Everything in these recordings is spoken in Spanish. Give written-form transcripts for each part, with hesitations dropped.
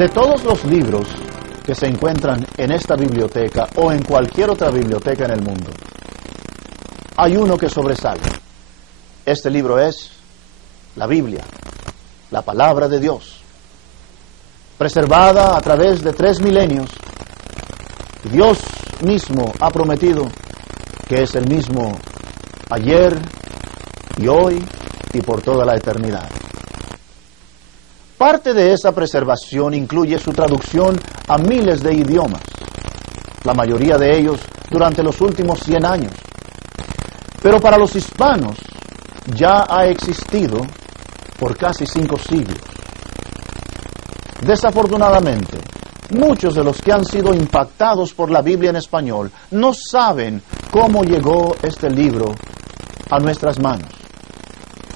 De todos los libros que se encuentran en esta biblioteca o en cualquier otra biblioteca en el mundo, hay uno que sobresale. Este libro es la Biblia, la palabra de Dios, preservada a través de 3 milenios. Dios mismo ha prometido que es el mismo ayer y hoy y por toda la eternidad. Parte de esa preservación incluye su traducción a miles de idiomas, la mayoría de ellos durante los últimos 100 años. Pero para los hispanos ya ha existido por casi 5 siglos. Desafortunadamente, muchos de los que han sido impactados por la Biblia en español no saben cómo llegó este libro a nuestras manos.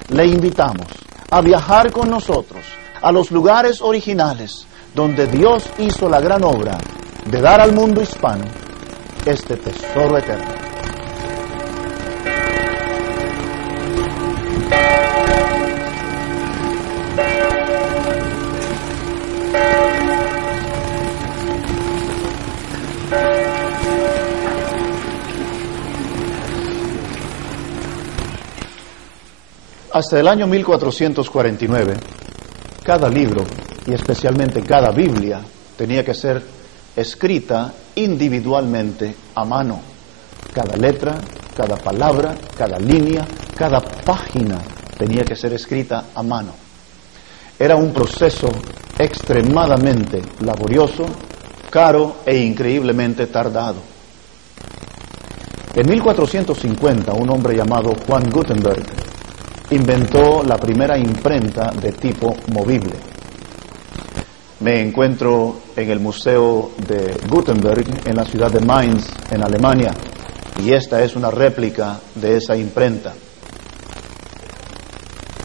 Le invitamos a viajar con nosotros a los lugares originales donde Dios hizo la gran obra de dar al mundo hispano este tesoro eterno. Hasta el año 1449, cada libro, y especialmente cada Biblia, tenía que ser escrita individualmente a mano. Cada letra, cada palabra, cada línea, cada página tenía que ser escrita a mano. Era un proceso extremadamente laborioso, caro e increíblemente tardado. En 1450, un hombre llamado Juan Gutenberg inventó la primera imprenta de tipo movible. Me encuentro en el Museo de Gutenberg en la ciudad de Mainz, en Alemania, y esta es una réplica de esa imprenta.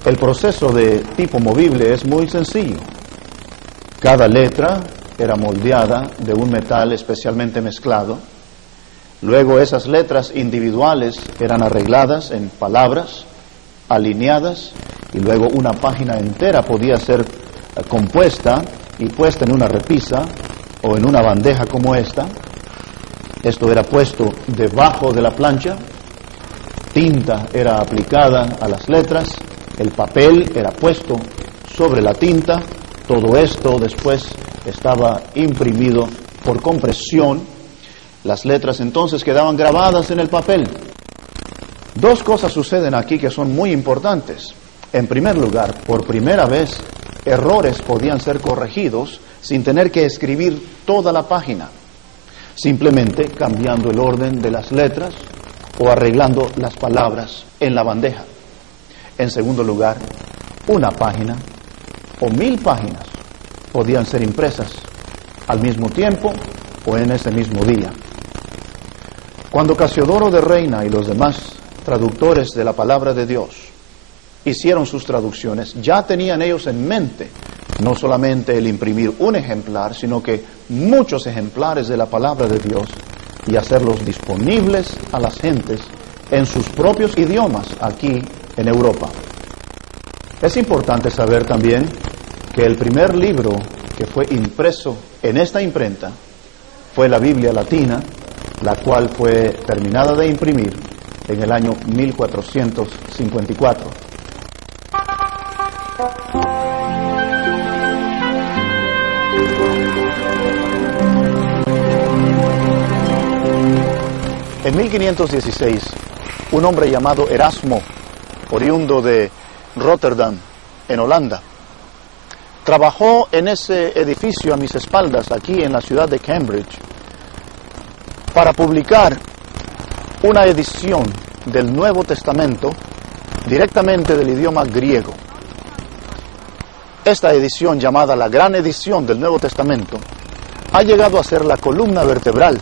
El proceso de tipo movible es muy sencillo. Cada letra era moldeada de un metal especialmente mezclado. Luego esas letras individuales eran arregladas en palabras, alineadas, y luego una página entera podía ser compuesta y puesta en una repisa o en una bandeja como esta. Esto era puesto debajo de la plancha, tinta era aplicada a las letras, el papel era puesto sobre la tinta, todo esto después estaba imprimido por compresión, las letras entonces quedaban grabadas en el papel. 2 cosas suceden aquí que son muy importantes. En primer lugar, por primera vez, errores podían ser corregidos sin tener que escribir toda la página, simplemente cambiando el orden de las letras o arreglando las palabras en la bandeja. En segundo lugar, una página o 1000 páginas podían ser impresas al mismo tiempo o en ese mismo día. Cuando Casiodoro de Reina y los demás traductores de la palabra de Dios hicieron sus traducciones, ya tenían ellos en mente no solamente el imprimir un ejemplar, sino que muchos ejemplares de la palabra de Dios y hacerlos disponibles a las gentes en sus propios idiomas aquí en Europa. Es importante saber también que el primer libro que fue impreso en esta imprenta fue la Biblia latina, la cual fue terminada de imprimir en el año 1454. En 1516, un hombre llamado Erasmo, oriundo de Rotterdam, en Holanda, trabajó en ese edificio a mis espaldas, aquí en la ciudad de Cambridge, para publicar una edición del Nuevo Testamento directamente del idioma griego. Esta edición, llamada la Gran Edición del Nuevo Testamento, ha llegado a ser la columna vertebral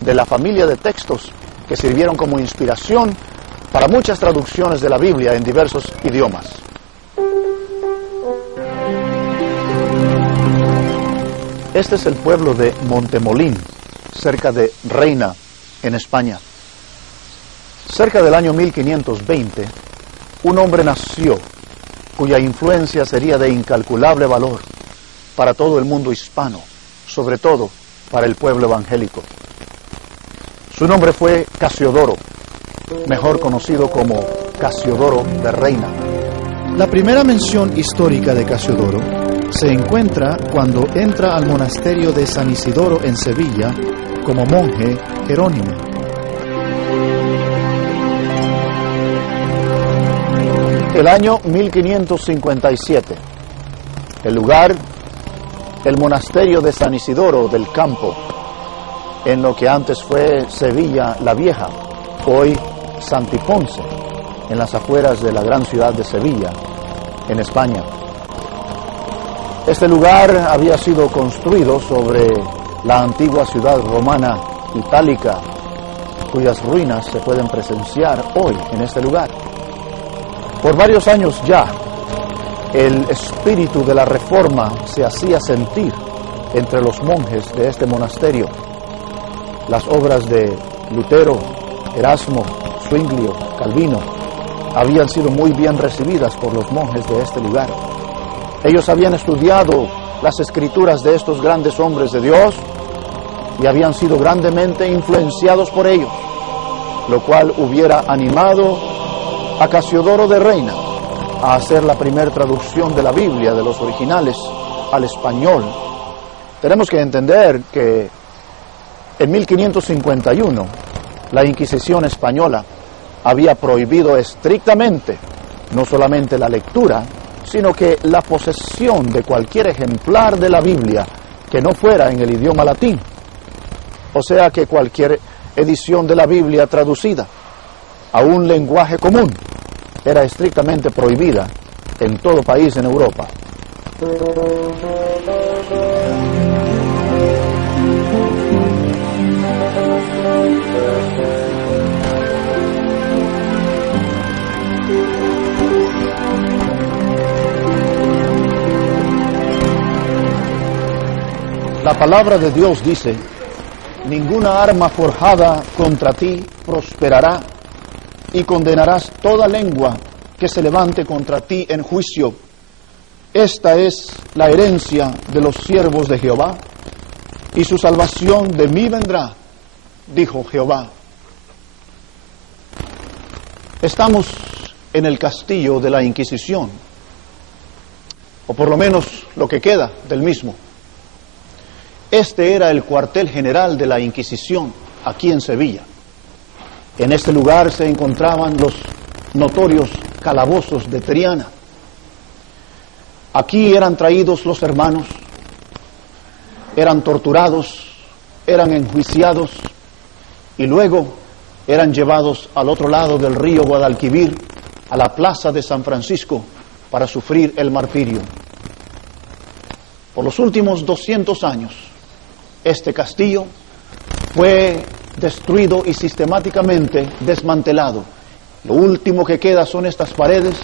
de la familia de textos que sirvieron como inspiración para muchas traducciones de la Biblia en diversos idiomas. Este es el pueblo de Montemolín, cerca de Reina, en España. Cerca del año 1520, un hombre nació cuya influencia sería de incalculable valor. para todo el mundo hispano, sobre todo para el pueblo evangélico. Su nombre fue Casiodoro, mejor conocido como Casiodoro de Reina. La primera mención histórica de Casiodoro se encuentra cuando entra al monasterio de San Isidoro en Sevilla como monje jerónimo. El año 1557, el lugar, el monasterio de San Isidoro del Campo, en lo que antes fue Sevilla la Vieja, hoy Santiponce, en las afueras de la gran ciudad de Sevilla, en España. Este lugar había sido construido sobre la antigua ciudad romana itálica, cuyas ruinas se pueden presenciar hoy en este lugar. Por varios años ya, el espíritu de la Reforma se hacía sentir entre los monjes de este monasterio. Las obras de Lutero, Erasmo, Zwinglio, Calvino habían sido muy bien recibidas por los monjes de este lugar. Ellos habían estudiado las escrituras de estos grandes hombres de Dios y habían sido grandemente influenciados por ellos, lo cual hubiera animado a Casiodoro de Reina a hacer la primera traducción de la Biblia de los originales al español. Tenemos que entender que en 1551 la Inquisición española había prohibido estrictamente no solamente la lectura, sino que la posesión de cualquier ejemplar de la Biblia que no fuera en el idioma latín, o sea que cualquier edición de la Biblia traducida a un lenguaje común era estrictamente prohibida en todo país en Europa. La palabra de Dios dice: ninguna arma forjada contra ti prosperará, y condenarás toda lengua que se levante contra ti en juicio. Esta es la herencia de los siervos de Jehová, y su salvación de mí vendrá, dijo Jehová. Estamos en el castillo de la Inquisición, o por lo menos lo que queda del mismo. Este era el cuartel general de la Inquisición aquí en Sevilla. En este lugar se encontraban los notorios calabozos de Triana. Aquí eran traídos los hermanos, eran torturados, eran enjuiciados y luego eran llevados al otro lado del río Guadalquivir, a la plaza de San Francisco, para sufrir el martirio. Por los últimos 200 años, este castillo fue destruido y sistemáticamente desmantelado. Lo último que queda son estas paredes,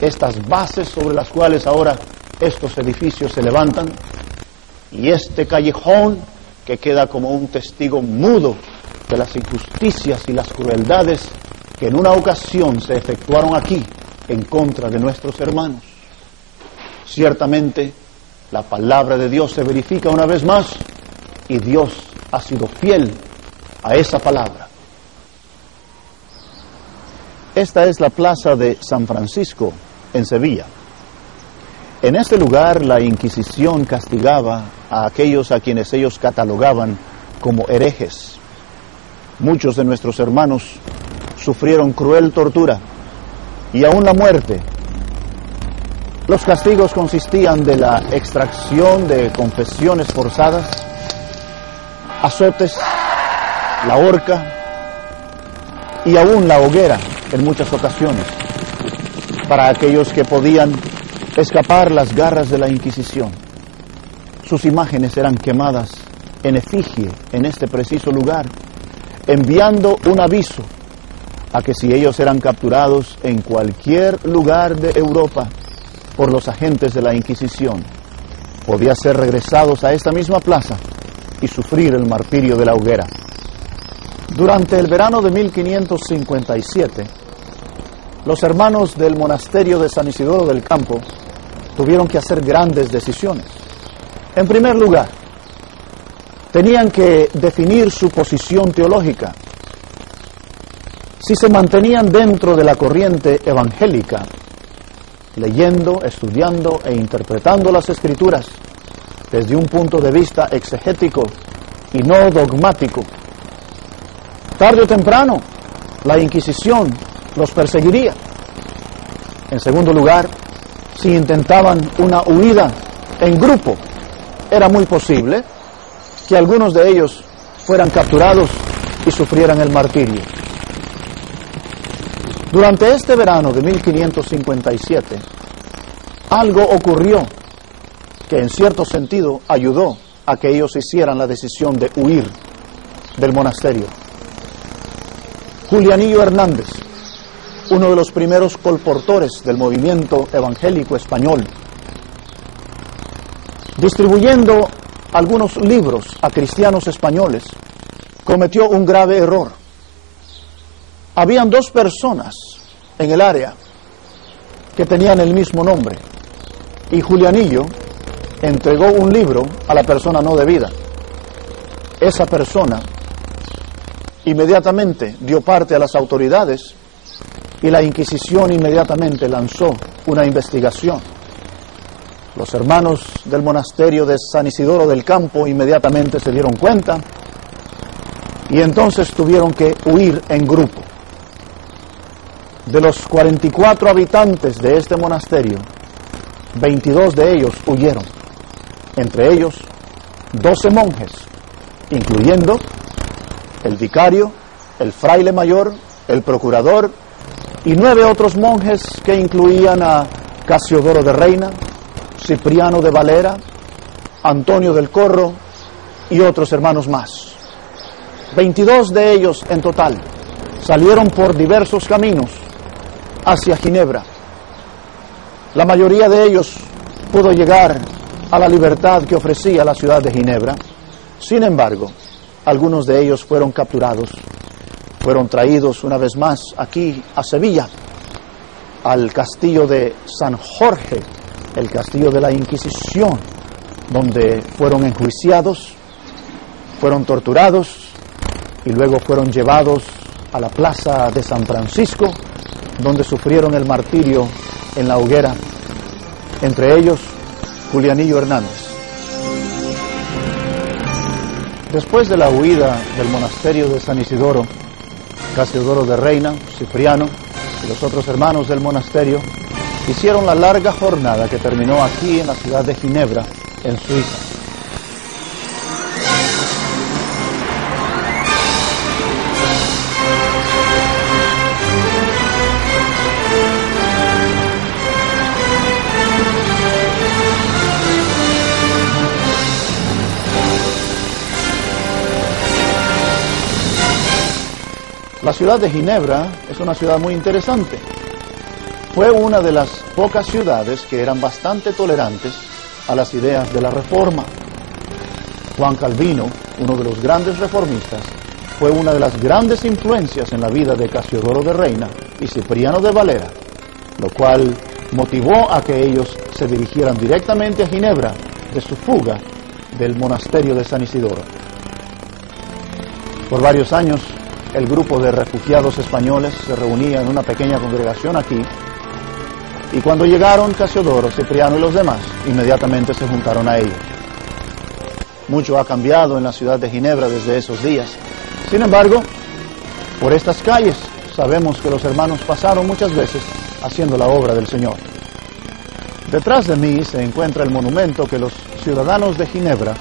estas bases sobre las cuales ahora estos edificios se levantan, y este callejón que queda como un testigo mudo de las injusticias y las crueldades que en una ocasión se efectuaron aquí en contra de nuestros hermanos. Ciertamente, la palabra de Dios se verifica una vez más, y Dios ha sido fiel a esa palabra. Esta es la plaza de San Francisco en Sevilla. En este lugar la Inquisición castigaba a aquellos a quienes ellos catalogaban como herejes. Muchos de nuestros hermanos sufrieron cruel tortura y aún la muerte. Los castigos consistían de la extracción de confesiones forzadas, azotes, la horca y aún la hoguera en muchas ocasiones, para aquellos que podían escapar las garras de la Inquisición. Sus imágenes eran quemadas en efigie en este preciso lugar, enviando un aviso a que si ellos eran capturados en cualquier lugar de Europa por los agentes de la Inquisición, podían ser regresados a esta misma plaza y sufrir el martirio de la hoguera. Durante el verano de 1557, los hermanos del monasterio de San Isidoro del Campo tuvieron que hacer grandes decisiones. En primer lugar, tenían que definir su posición teológica. Si se mantenían dentro de la corriente evangélica, leyendo, estudiando e interpretando las Escrituras desde un punto de vista exegético y no dogmático, tarde o temprano la Inquisición los perseguiría. En segundo lugar, si intentaban una huida en grupo, era muy posible que algunos de ellos fueran capturados y sufrieran el martirio. Durante este verano de 1557, algo ocurrió que en cierto sentido ayudó a que ellos hicieran la decisión de huir del monasterio. Julianillo Hernández, uno de los primeros colportores del movimiento evangélico español, distribuyendo algunos libros a cristianos españoles, cometió un grave error. Habían dos personas en el área que tenían el mismo nombre, y Julianillo entregó un libro a la persona no debida. Esa persona inmediatamente dio parte a las autoridades y la Inquisición inmediatamente lanzó una investigación. Los hermanos del monasterio de San Isidoro del Campo inmediatamente se dieron cuenta y entonces tuvieron que huir en grupo. De los 44 habitantes de este monasterio, 22 de ellos huyeron, entre ellos 12 monjes, incluyendo el vicario, el fraile mayor, el procurador y 9 otros monjes que incluían a Casiodoro de Reina, Cipriano de Valera, Antonio del Corro y otros hermanos más. 22 de ellos en total salieron por diversos caminos hacia Ginebra. La mayoría de ellos pudo llegar a la libertad que ofrecía la ciudad de Ginebra. Sin embargo, algunos de ellos fueron capturados, fueron traídos una vez más aquí a Sevilla, al castillo de San Jorge, el castillo de la Inquisición, donde fueron enjuiciados, fueron torturados y luego fueron llevados a la plaza de San Francisco, donde sufrieron el martirio en la hoguera, entre ellos Julianillo Hernández. Después de la huida del monasterio de San Isidoro, Casiodoro de Reina, Cipriano y los otros hermanos del monasterio hicieron la larga jornada que terminó aquí en la ciudad de Ginebra, en Suiza. La ciudad de Ginebra es una ciudad muy interesante. Fue una de las pocas ciudades que eran bastante tolerantes a las ideas de la Reforma. Juan Calvino, uno de los grandes reformistas, fue una de las grandes influencias en la vida de Casiodoro de Reina y Cipriano de Valera, lo cual motivó a que ellos se dirigieran directamente a Ginebra de su fuga del monasterio de San Isidoro. Por varios años, el grupo de refugiados españoles se reunía en una pequeña congregación aquí, y cuando llegaron Casiodoro, Cipriano y los demás, inmediatamente se juntaron a ellos. Mucho ha cambiado en la ciudad de Ginebra desde esos días. Sin embargo, por estas calles sabemos que los hermanos pasaron muchas veces haciendo la obra del Señor. Detrás de mí se encuentra el monumento que los ciudadanos de Ginebra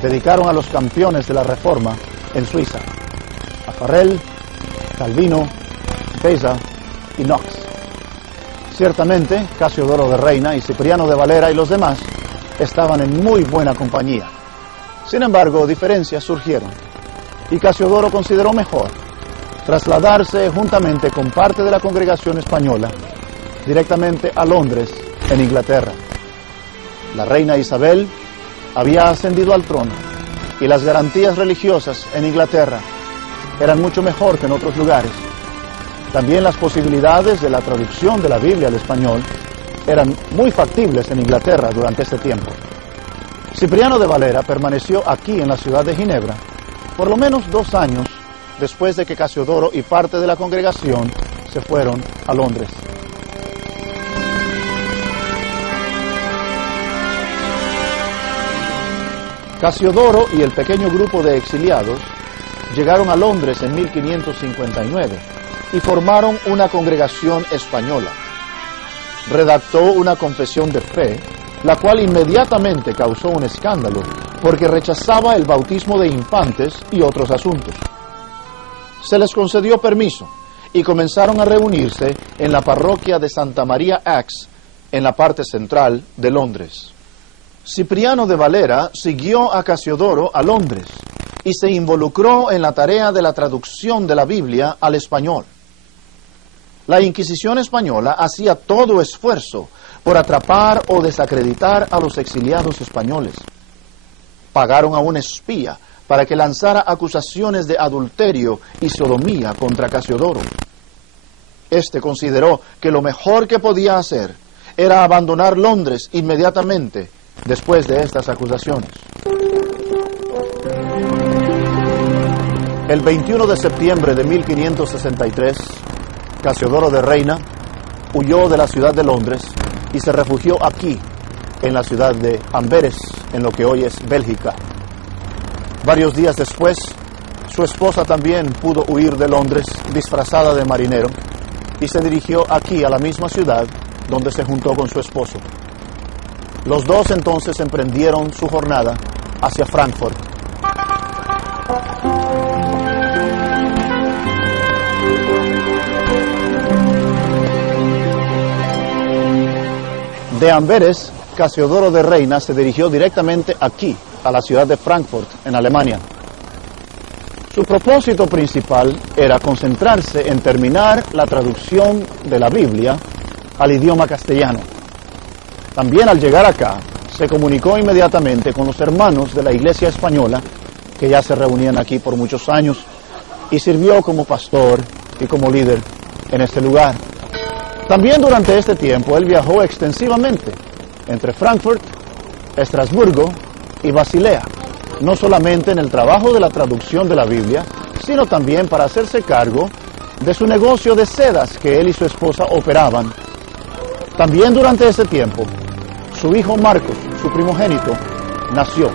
dedicaron a los campeones de la Reforma en Suiza: a Farel, Calvino, Beza y Knox. Ciertamente, Casiodoro de Reina y Cipriano de Valera y los demás estaban en muy buena compañía. Sin embargo, diferencias surgieron, y Casiodoro consideró mejor trasladarse juntamente con parte de la congregación española directamente a Londres, en Inglaterra. La reina Isabel había ascendido al trono, y las garantías religiosas en Inglaterra eran mucho mejor que en otros lugares. También las posibilidades de la traducción de la Biblia al español eran muy factibles en Inglaterra durante este tiempo. Cipriano de Valera permaneció aquí en la ciudad de Ginebra por lo menos 2 años después de que Casiodoro y parte de la congregación se fueron a Londres. Casiodoro y el pequeño grupo de exiliados llegaron a Londres en 1559 y formaron una congregación española. Redactó una confesión de fe, la cual inmediatamente causó un escándalo porque rechazaba el bautismo de infantes y otros asuntos. Se les concedió permiso y comenzaron a reunirse en la parroquia de Santa María Axe, en la parte central de Londres. Cipriano de Valera siguió a Casiodoro a Londres y se involucró en la tarea de la traducción de la Biblia al español. La Inquisición española hacía todo esfuerzo por atrapar o desacreditar a los exiliados españoles. Pagaron a un espía para que lanzara acusaciones de adulterio y sodomía contra Casiodoro. Este consideró que lo mejor que podía hacer era abandonar Londres inmediatamente después de estas acusaciones. El 21 de septiembre de 1563, Casiodoro de Reina huyó de la ciudad de Londres y se refugió aquí, en la ciudad de Amberes, en lo que hoy es Bélgica. Varios días después, su esposa también pudo huir de Londres disfrazada de marinero y se dirigió aquí a la misma ciudad donde se juntó con su esposo. Los dos entonces emprendieron su jornada hacia Frankfurt. De Amberes, Casiodoro de Reina se dirigió directamente aquí, a la ciudad de Frankfurt, en Alemania. Su propósito principal era concentrarse en terminar la traducción de la Biblia al idioma castellano. También al llegar acá, se comunicó inmediatamente con los hermanos de la Iglesia Española, que ya se reunían aquí por muchos años, y sirvió como pastor y como líder en este lugar. También durante este tiempo él viajó extensivamente entre Frankfurt, Estrasburgo y Basilea, no solamente en el trabajo de la traducción de la Biblia, sino también para hacerse cargo de su negocio de sedas que él y su esposa operaban. También durante ese tiempo, su hijo Marcos, su primogénito, nació.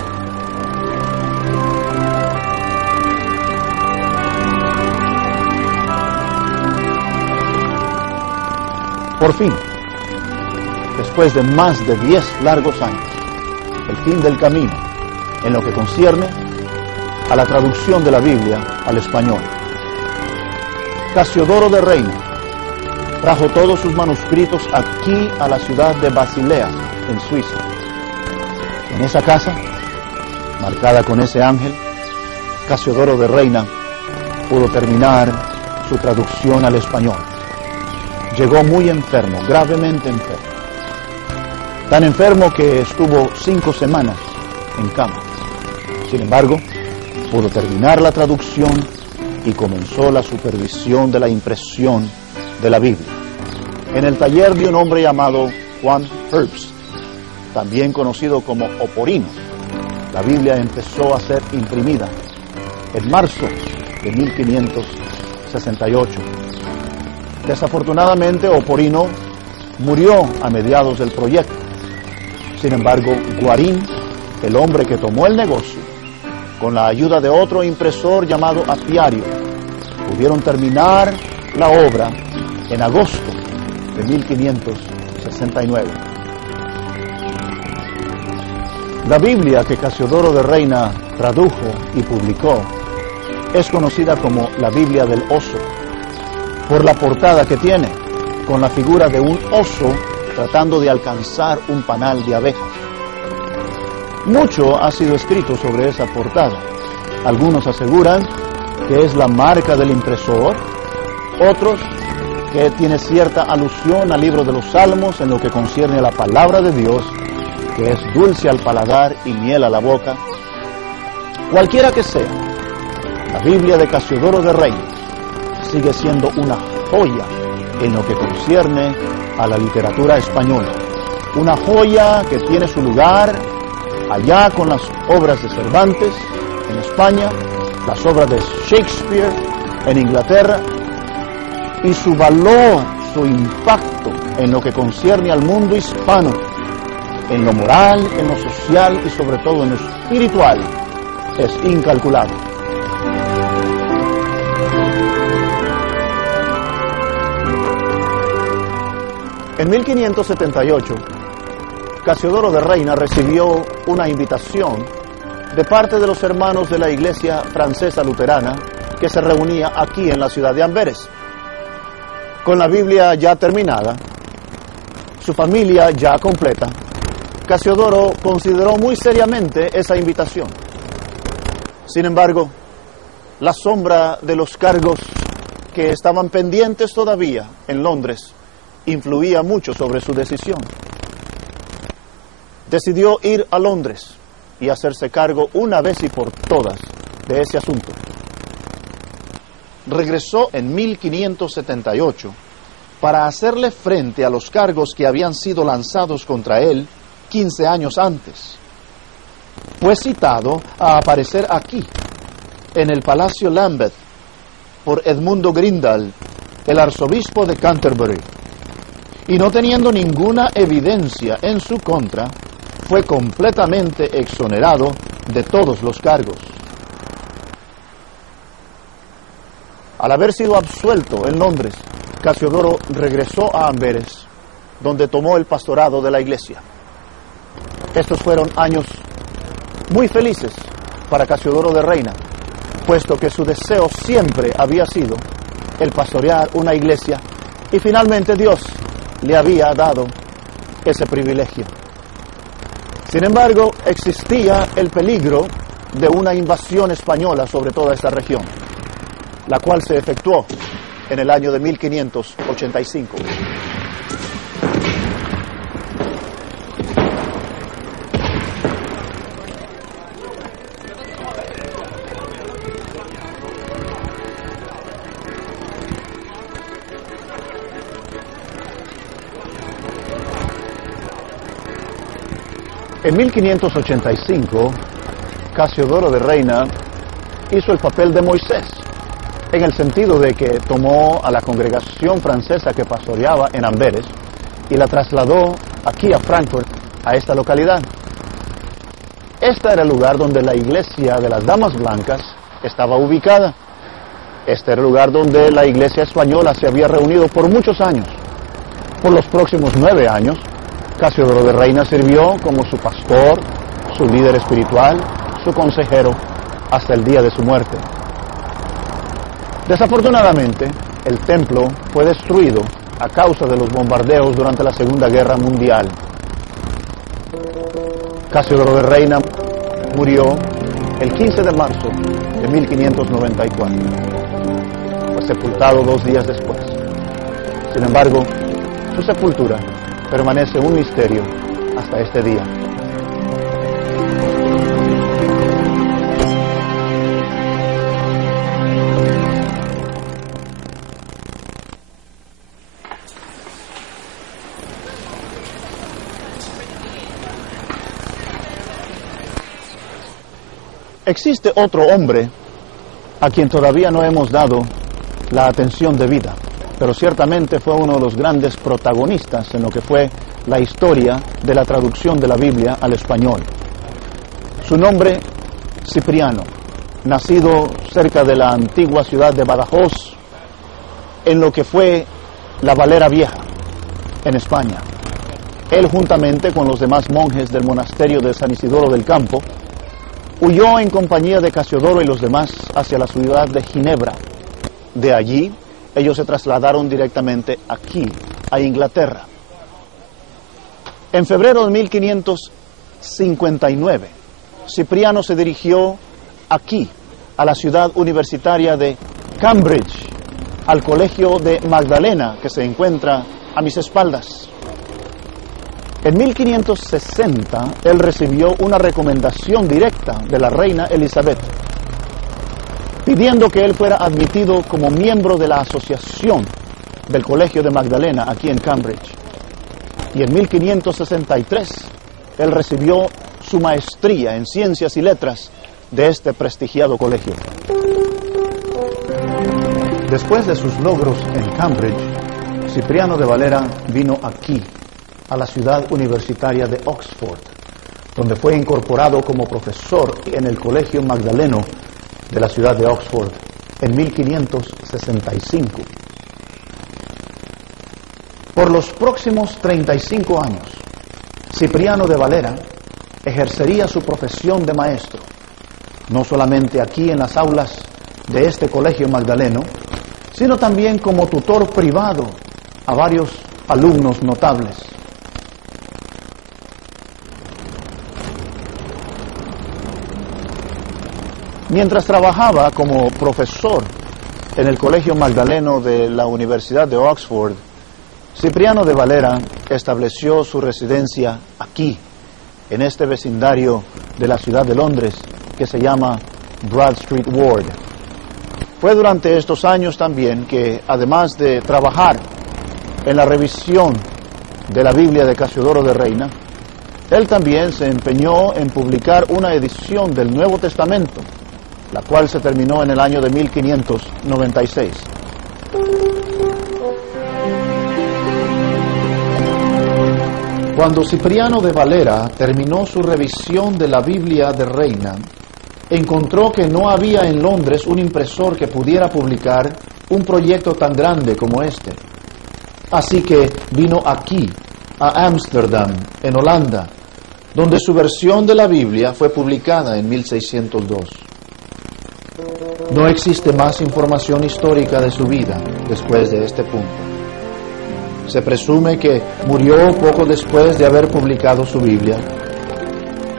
Por fin, después de más de 10 largos años, el fin del camino en lo que concierne a la traducción de la Biblia al español. Casiodoro de Reina trajo todos sus manuscritos aquí a la ciudad de Basilea, en Suiza. En esa casa, marcada con ese ángel, Casiodoro de Reina pudo terminar su traducción al español. Llegó muy enfermo, gravemente enfermo. Tan enfermo que estuvo 5 semanas en cama. Sin embargo, pudo terminar la traducción y comenzó la supervisión de la impresión de la Biblia en el taller de un hombre llamado Juan Herbst, también conocido como Oporino. La Biblia empezó a ser imprimida en marzo de 1568. Desafortunadamente, Oporino murió a mediados del proyecto. Sin embargo, Guarín, el hombre que tomó el negocio, con la ayuda de otro impresor llamado Apiario, pudieron terminar la obra en agosto de 1569. La Biblia que Casiodoro de Reina tradujo y publicó es conocida como la Biblia del Oso, por la portada que tiene, con la figura de un oso tratando de alcanzar un panal de abejas. Mucho ha sido escrito sobre esa portada. Algunos aseguran que es la marca del impresor, otros que tiene cierta alusión al libro de los Salmos en lo que concierne a la palabra de Dios, que es dulce al paladar y miel a la boca. Cualquiera que sea, la Biblia de Casiodoro de Reina sigue siendo una joya en lo que concierne a la literatura española. Una joya que tiene su lugar allá con las obras de Cervantes en España, las obras de Shakespeare en Inglaterra, y su valor, su impacto en lo que concierne al mundo hispano, en lo moral, en lo social y sobre todo en lo espiritual, es incalculable. En 1578, Casiodoro de Reina recibió una invitación de parte de los hermanos de la iglesia francesa luterana que se reunía aquí en la ciudad de Amberes. Con la Biblia ya terminada, su familia ya completa, Casiodoro consideró muy seriamente esa invitación. Sin embargo, la sombra de los cargos que estaban pendientes todavía en Londres influía mucho sobre su decisión. Decidió ir a Londres y hacerse cargo una vez y por todas de ese asunto. Regresó en 1578 para hacerle frente a los cargos que habían sido lanzados contra él 15 años antes. Fue citado a aparecer aquí, en el Palacio Lambeth, por Edmundo Grindal, el arzobispo de Canterbury, y no teniendo ninguna evidencia en su contra, fue completamente exonerado de todos los cargos. Al haber sido absuelto en Londres, Casiodoro regresó a Amberes, donde tomó el pastorado de la iglesia. Estos fueron años muy felices para Casiodoro de Reina, puesto que su deseo siempre había sido el pastorear una iglesia, y finalmente Dios le había dado ese privilegio. Sin embargo, existía el peligro de una invasión española sobre toda esta región, la cual se efectuó en el año de 1585. En 1585, Casiodoro de Reina hizo el papel de Moisés, en el sentido de que tomó a la congregación francesa que pastoreaba en Amberes y la trasladó aquí a Frankfurt, a esta localidad. Este era el lugar donde la iglesia de las Damas Blancas estaba ubicada. Este era el lugar donde la iglesia española se había reunido por muchos años. Por los próximos 9 años, Casiodoro de Reina sirvió como su pastor, su líder espiritual, su consejero, hasta el día de su muerte. Desafortunadamente, el templo fue destruido a causa de los bombardeos durante la Segunda Guerra Mundial. Casiodoro de Reina murió el 15 de marzo de 1594. Fue sepultado 2 días después. Sin embargo, su sepultura permanece un misterio hasta este día. Existe otro hombre a quien todavía no hemos dado la atención debida, pero ciertamente fue uno de los grandes protagonistas en lo que fue la historia de la traducción de la Biblia al español. Su nombre, Cipriano, nacido cerca de la antigua ciudad de Badajoz, en lo que fue la Valera Vieja, en España. Él, juntamente con los demás monjes del monasterio de San Isidoro del Campo, huyó en compañía de Casiodoro y los demás hacia la ciudad de Ginebra. De allí, ellos se trasladaron directamente aquí, a Inglaterra. En febrero de 1559, Cipriano se dirigió aquí, a la ciudad universitaria de Cambridge, al colegio de Magdalena, que se encuentra a mis espaldas. En 1560, él recibió una recomendación directa de la reina Elizabeth, pidiendo que él fuera admitido como miembro de la asociación del Colegio de Magdalena aquí en Cambridge. Y en 1563, él recibió su maestría en ciencias y letras de este prestigiado colegio. Después de sus logros en Cambridge, Cipriano de Valera vino aquí, a la ciudad universitaria de Oxford, donde fue incorporado como profesor en el Colegio Magdaleno de la ciudad de Oxford en 1565. Por los próximos 35 años, Cipriano de Valera ejercería su profesión de maestro, no solamente aquí en las aulas de este Colegio Magdaleno, sino también como tutor privado a varios alumnos notables. Mientras trabajaba como profesor en el Colegio Magdaleno de la Universidad de Oxford, Cipriano de Valera estableció su residencia aquí, en este vecindario de la ciudad de Londres, que se llama Broad Street Ward. Fue durante estos años también que, además de trabajar en la revisión de la Biblia de Casiodoro de Reina, él también se empeñó en publicar una edición del Nuevo Testamento, la cual se terminó en el año de 1596. Cuando Cipriano de Valera terminó su revisión de la Biblia de Reina, encontró que no había en Londres un impresor que pudiera publicar un proyecto tan grande como este. Así que vino aquí, a Ámsterdam, en Holanda, donde su versión de la Biblia fue publicada en 1602. No existe más información histórica de su vida después de este punto. Se presume que murió poco después de haber publicado su Biblia,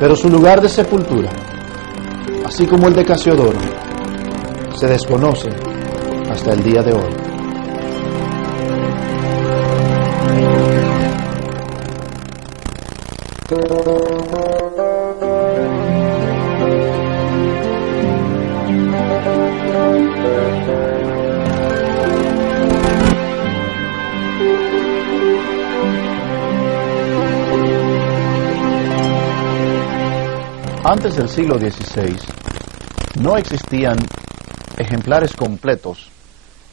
pero su lugar de sepultura, así como el de Casiodoro, se desconoce hasta el día de hoy. Antes del siglo XVI, no existían ejemplares completos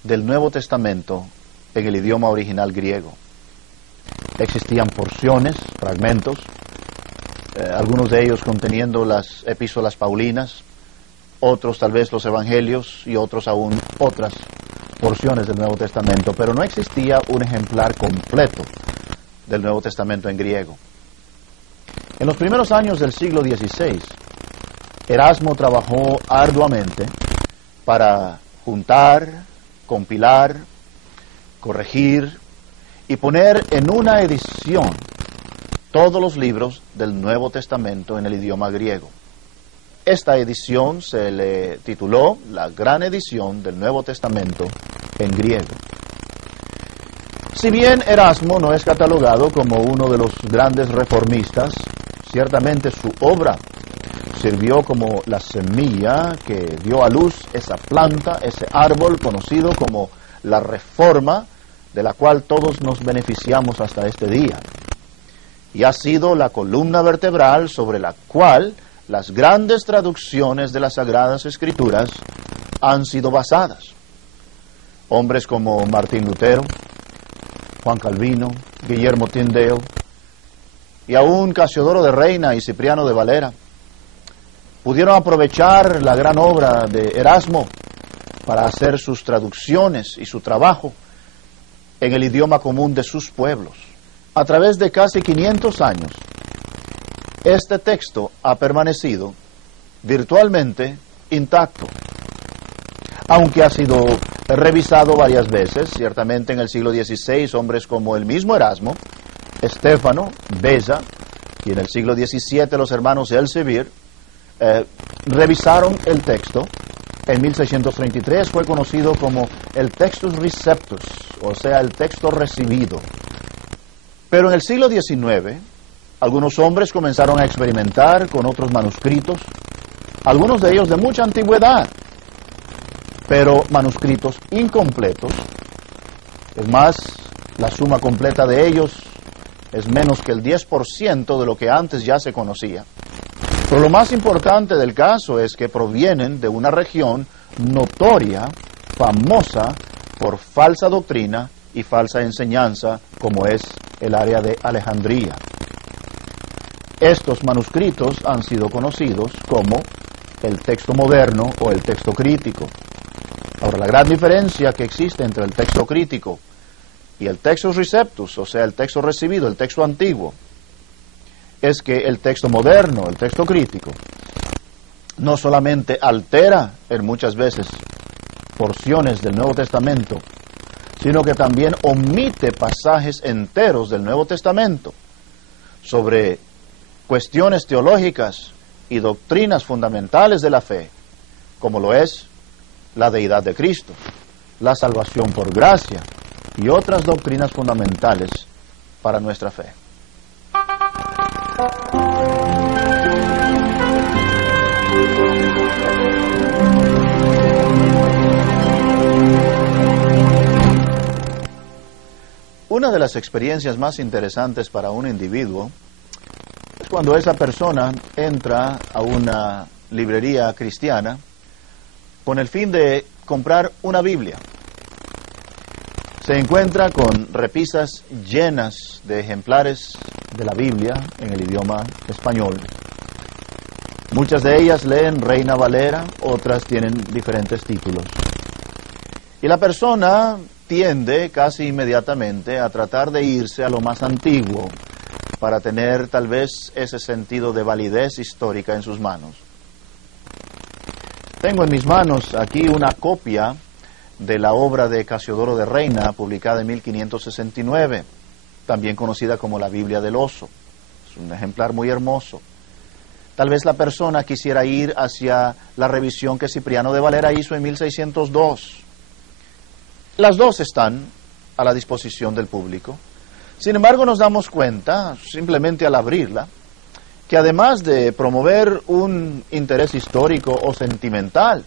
del Nuevo Testamento en el idioma original griego. Existían porciones, fragmentos, algunos de ellos conteniendo las epístolas paulinas, otros tal vez los evangelios y otros aún otras porciones del Nuevo Testamento, pero no existía un ejemplar completo del Nuevo Testamento en griego. En los primeros años del siglo XVI, Erasmo trabajó arduamente para juntar, compilar, corregir y poner en una edición todos los libros del Nuevo Testamento en el idioma griego. Esta edición se le tituló la Gran Edición del Nuevo Testamento en griego. Si bien Erasmo no es catalogado como uno de los grandes reformistas, ciertamente su obra sirvió como la semilla que dio a luz esa planta, ese árbol conocido como la Reforma, de la cual todos nos beneficiamos hasta este día. Y ha sido la columna vertebral sobre la cual las grandes traducciones de las Sagradas Escrituras han sido basadas. Hombres como Martín Lutero, Juan Calvino, Guillermo Tyndale, y aún Casiodoro de Reina y Cipriano de Valera pudieron aprovechar la gran obra de Erasmo para hacer sus traducciones y su trabajo en el idioma común de sus pueblos. A través de casi 500 años, este texto ha permanecido virtualmente intacto, aunque ha sido revisado varias veces. Ciertamente en el siglo XVI, hombres como el mismo Erasmo, Estéfano, Beza, y en el siglo XVII los hermanos Elsevier revisaron el texto. En 1633 fue conocido como el Textus Receptus, o sea, el texto recibido. Pero en el siglo XIX, algunos hombres comenzaron a experimentar con otros manuscritos, algunos de ellos de mucha antigüedad, pero manuscritos incompletos. Es más, la suma completa de ellos es menos que el 10% de lo que antes ya se conocía. Pero lo más importante del caso es que provienen de una región notoria, famosa por falsa doctrina y falsa enseñanza, como es el área de Alejandría. Estos manuscritos han sido conocidos como el texto moderno o el texto crítico. Ahora, la gran diferencia que existe entre el texto crítico y el textus receptus, o sea, el texto recibido, el texto antiguo, es que el texto moderno, el texto crítico, no solamente altera en muchas veces porciones del Nuevo Testamento, sino que también omite pasajes enteros del Nuevo Testamento sobre cuestiones teológicas y doctrinas fundamentales de la fe, como lo es la deidad de Cristo, la salvación por gracia y otras doctrinas fundamentales para nuestra fe. Una de las experiencias más interesantes para un individuo es cuando esa persona entra a una librería cristiana con el fin de comprar una Biblia. Se encuentra con repisas llenas de ejemplares de la Biblia en el idioma español. Muchas de ellas leen Reina Valera, otras tienen diferentes títulos. Y la persona tiende casi inmediatamente a tratar de irse a lo más antiguo para tener tal vez ese sentido de validez histórica en sus manos. Tengo en mis manos aquí una copia de la obra de Casiodoro de Reina, publicada en 1569, también conocida como la Biblia del Oso. Es un ejemplar muy hermoso. Tal vez la persona quisiera ir hacia la revisión que Cipriano de Valera hizo en 1602. Las dos están a la disposición del público. Sin embargo, nos damos cuenta, simplemente al abrirla, que además de promover un interés histórico o sentimental,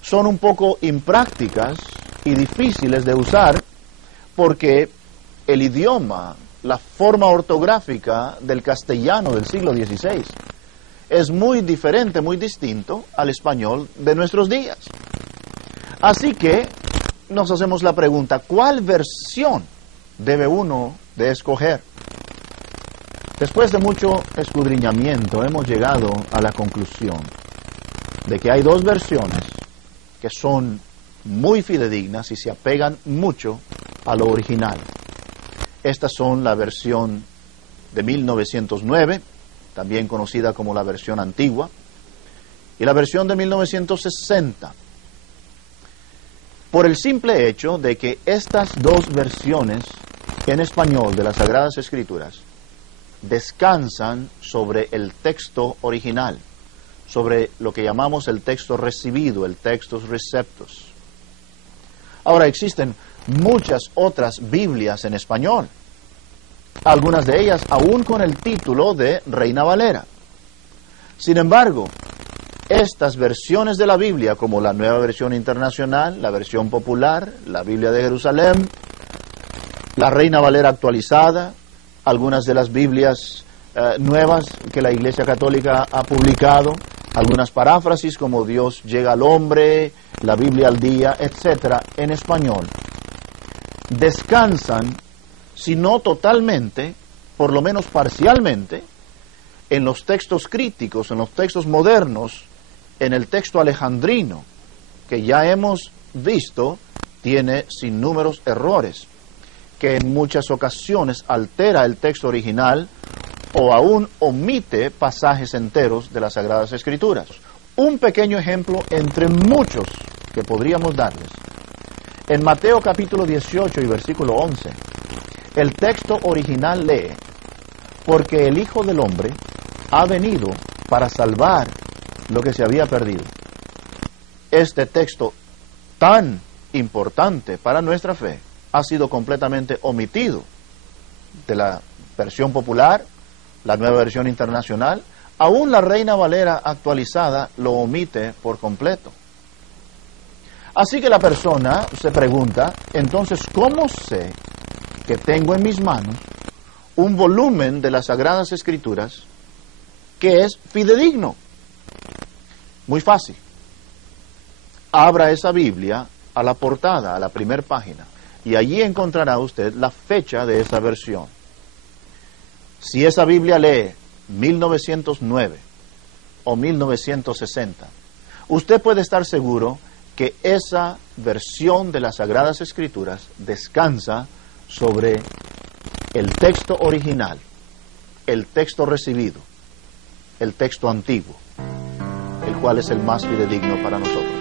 son un poco imprácticas y difíciles de usar porque el idioma, la forma ortográfica del castellano del siglo XVI es muy diferente, muy distinto al español de nuestros días. Así que nos hacemos la pregunta, ¿cuál versión debe uno de escoger? Después de mucho escudriñamiento hemos llegado a la conclusión de que hay dos versiones que son muy fidedignas y se apegan mucho a lo original. Estas son la versión de 1909, también conocida como la versión antigua, y la versión de 1960. Por el simple hecho de que estas dos versiones en español de las Sagradas Escrituras descansan sobre el texto original, sobre lo que llamamos el texto recibido, el textus receptus. Ahora, existen muchas otras Biblias en español, algunas de ellas aún con el título de Reina Valera. Sin embargo, estas versiones de la Biblia, como la Nueva Versión Internacional, la Versión Popular, la Biblia de Jerusalén, la Reina Valera actualizada, algunas de las Biblias nuevas que la Iglesia Católica ha publicado, algunas paráfrasis como Dios llega al hombre, la Biblia al día, etcétera, en español, descansan, si no totalmente, por lo menos parcialmente, en los textos críticos, en los textos modernos, en el texto alejandrino, que ya hemos visto, tiene sinnúmeros errores, que en muchas ocasiones altera el texto original o aún omite pasajes enteros de las Sagradas Escrituras. Un pequeño ejemplo entre muchos que podríamos darles. En Mateo capítulo 18 y versículo 11, el texto original lee: porque el Hijo del Hombre ha venido para salvar lo que se había perdido. Este texto tan importante para nuestra fe ha sido completamente omitido de la versión popular, la Nueva Versión Internacional. Aún la Reina Valera actualizada lo omite por completo. Así que la persona se pregunta, entonces, ¿cómo sé que tengo en mis manos un volumen de las Sagradas Escrituras que es fidedigno. Muy fácil. Abra esa Biblia a la portada, a la primera página, y allí encontrará usted la fecha de esa versión. Si esa Biblia lee 1909 o 1960, usted puede estar seguro que esa versión de las Sagradas Escrituras descansa sobre el texto original, el texto recibido, el texto antiguo, el cual es el más fidedigno para nosotros.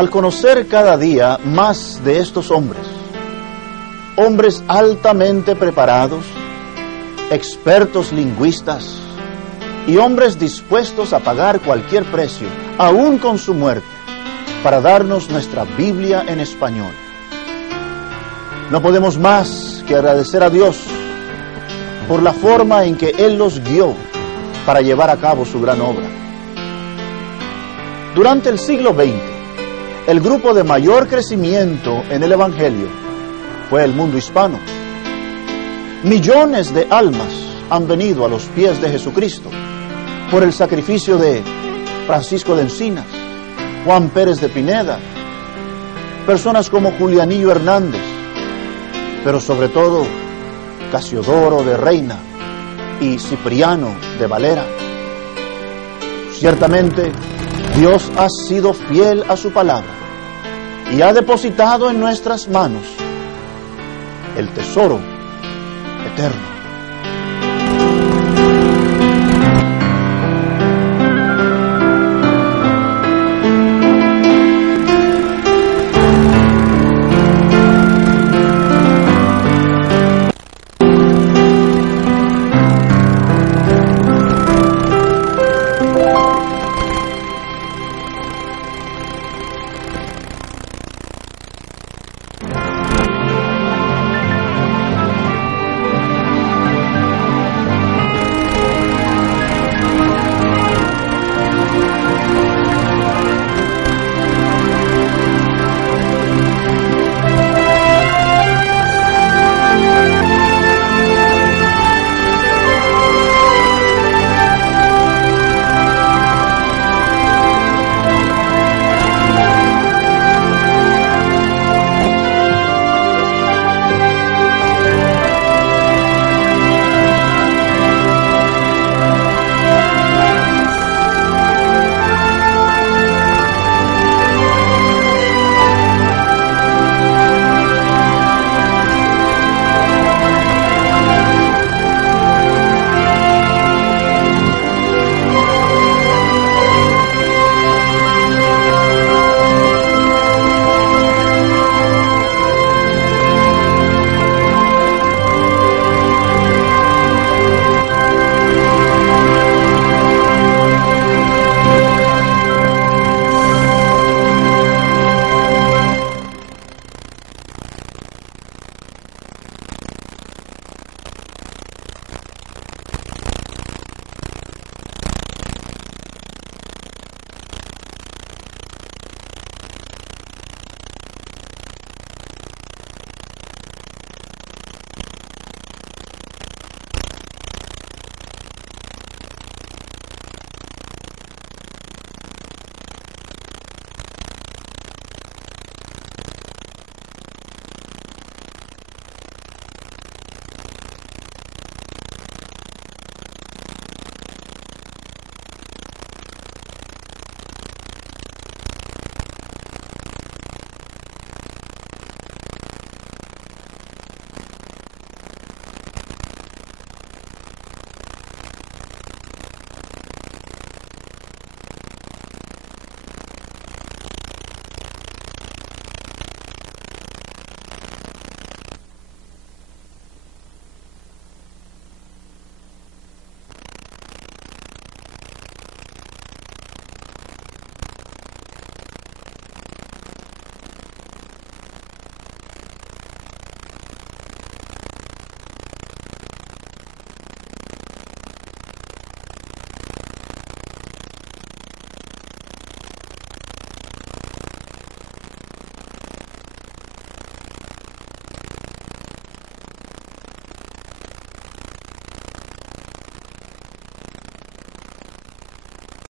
Al conocer cada día más de estos hombres, hombres altamente preparados, expertos lingüistas y hombres dispuestos a pagar cualquier precio, aún con su muerte, para darnos nuestra Biblia en español, no podemos más que agradecer a Dios por la forma en que Él los guió para llevar a cabo su gran obra. Durante el siglo XX, el grupo de mayor crecimiento en el Evangelio fue el mundo hispano. Millones de almas han venido a los pies de Jesucristo por el sacrificio de Francisco de Encinas, Juan Pérez de Pineda, personas como Julianillo Hernández, pero sobre todo Casiodoro de Reina y Cipriano de Valera. Ciertamente, Dios ha sido fiel a su palabra y ha depositado en nuestras manos el tesoro eterno.